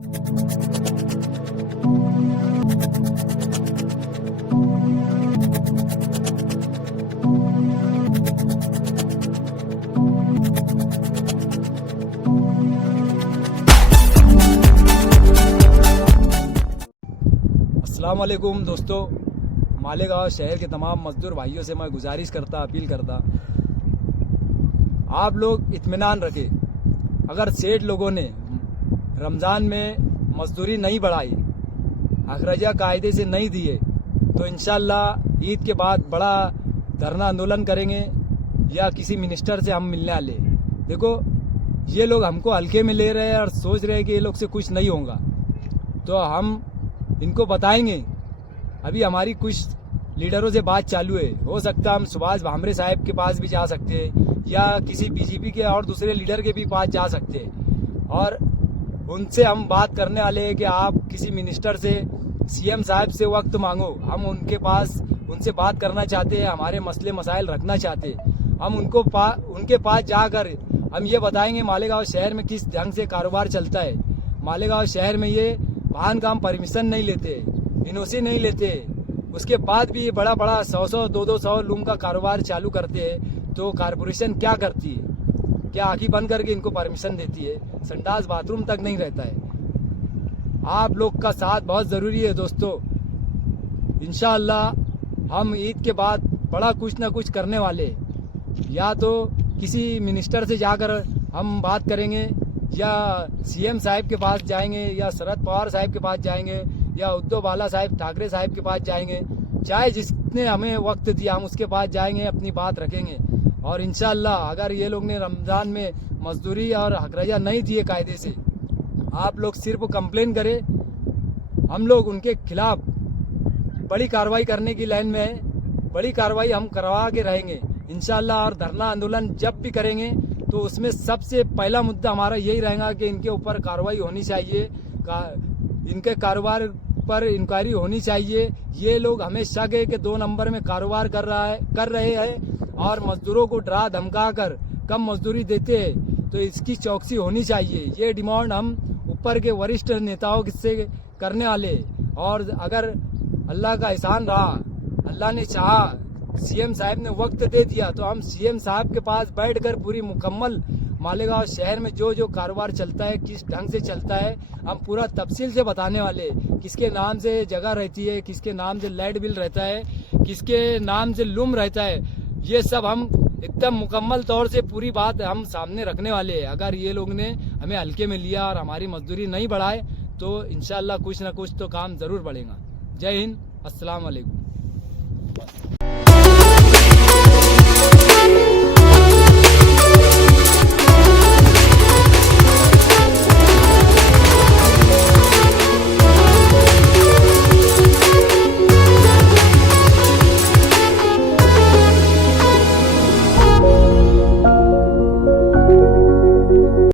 अस्सलाम वालेकुम दोस्तों, मालेगांव शहर के तमाम मजदूर भाइयों से मैं गुजारिश करता, अपील करता, आप लोग इत्मीनान रखें। अगर सेठ लोगों ने रमज़ान में मजदूरी नहीं बढ़ाई, अखराजा कायदे से नहीं दिए, तो इंशाल्लाह ईद के बाद बड़ा धरना आंदोलन करेंगे या किसी मिनिस्टर से हम मिलने वाले। देखो, ये लोग हमको हल्के में ले रहे हैं और सोच रहे हैं कि ये लोग से कुछ नहीं होगा, तो हम इनको बताएंगे। अभी हमारी कुछ लीडरों से बात चालू है, हो सकता है हम सुभाष भामरे साहब के पास भी जा सकते हैं या किसी बीजेपी के और दूसरे लीडर के भी पास जा सकते हैं, और उनसे हम बात करने वाले हैं कि आप किसी मिनिस्टर से, सीएम साहब से वक्त मांगो। हम उनसे बात करना चाहते हैं, हमारे मसले मसाइल रखना चाहते हैं। हम उनके पास जाकर हम ये बताएंगे मालेगांव शहर में किस ढंग से कारोबार चलता है। मालेगांव शहर में ये वाहन का हम परमिशन नहीं लेते, एनओसी नहीं लेते, उसके बाद भी ये बड़ा 100 200 लूम का कारोबार चालू करते हैं। तो कारपोरेशन क्या करती है? क्या आंखें बंद करके इनको परमिशन देती है? संडास बाथरूम तक नहीं रहता है। आप लोग का साथ बहुत जरूरी है दोस्तों। इंशाअल्लाह हम ईद के बाद बड़ा कुछ ना कुछ करने वाले, या तो किसी मिनिस्टर से जाकर हम बात करेंगे, या सीएम साहब के पास जाएंगे, या शरद पवार साहब के पास जाएंगे, या उद्धव बाला साहब ठाकरे साहब के पास जाएंगे। चाहे जिसने हमें वक्त दिया हम उसके पास जाएंगे, अपनी बात रखेंगे। और इंशाअल्लाह अगर ये लोग ने रमजान में मजदूरी और हकरजा नहीं दिए कायदे से, आप लोग सिर्फ कंप्लेन करें, हम लोग उनके खिलाफ बड़ी कार्रवाई करने की लाइन में है। बड़ी कार्रवाई हम करवा के रहेंगे इंशाअल्लाह। और धरना आंदोलन जब भी करेंगे तो उसमें सबसे पहला मुद्दा हमारा यही रहेगा कि इनके ऊपर कार्रवाई होनी चाहिए, इनके कारोबार पर इंक्वायरी होनी चाहिए। ये लोग हमें शक है कि 2 नंबर में कारोबार कर रहे हैं और मजदूरों को डरा धमका कर कम मजदूरी देते हैं, तो इसकी चौकसी होनी चाहिए। ये डिमांड हम ऊपर के वरिष्ठ नेताओं से करने वाले। और अगर अल्लाह का एहसान रहा, अल्लाह ने चाहा, सीएम साहब ने वक्त दे दिया, तो हम सीएम साहब के पास बैठकर पूरी मुकम्मल मालेगांव शहर में जो जो कारोबार चलता है, किस ढंग से चलता है, हम पूरा तफसील से बताने वाले। किसके नाम से जगह रहती है, किसके नाम से लाइट बिल रहता है, किसके नाम से लूम रहता है, ये सब हम एकदम मुकम्मल तौर से पूरी बात हम सामने रखने वाले हैं। अगर ये लोग ने हमें हल्के में लिया और हमारी मजदूरी नहीं बढ़ाए, तो इंशाल्लाह कुछ ना कुछ तो काम जरूर बढ़ेगा। जय हिंद, अस्सलाम वालेकुम।